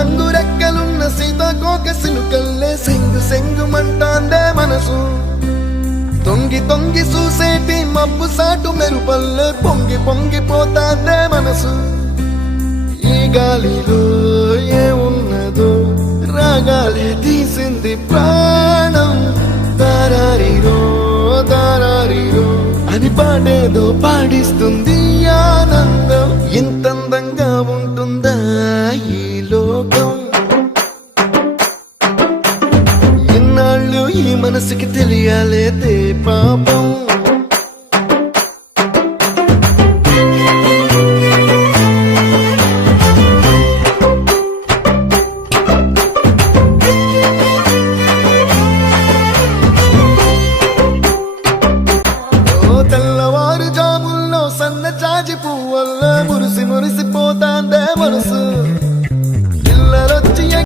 రంగు రెక్కలున్న సీతాకోక సినుకల్లే సెంగు సెంగుమంటాందే మనసు తొంగి తొంగి చూసేటి మబ్బు సాటు మెరుపల్లే పొంగి పొంగిపోతాందే మనసు ఈ గాలిలో ఏమున్నదో రాగాలే తీసింది ప్రాణం దారారిరో దారారిరో అని పాడేదో పాడిస్తుంది ఆనందం ఇంతందంగా ఉంటుందా ఈ లోకం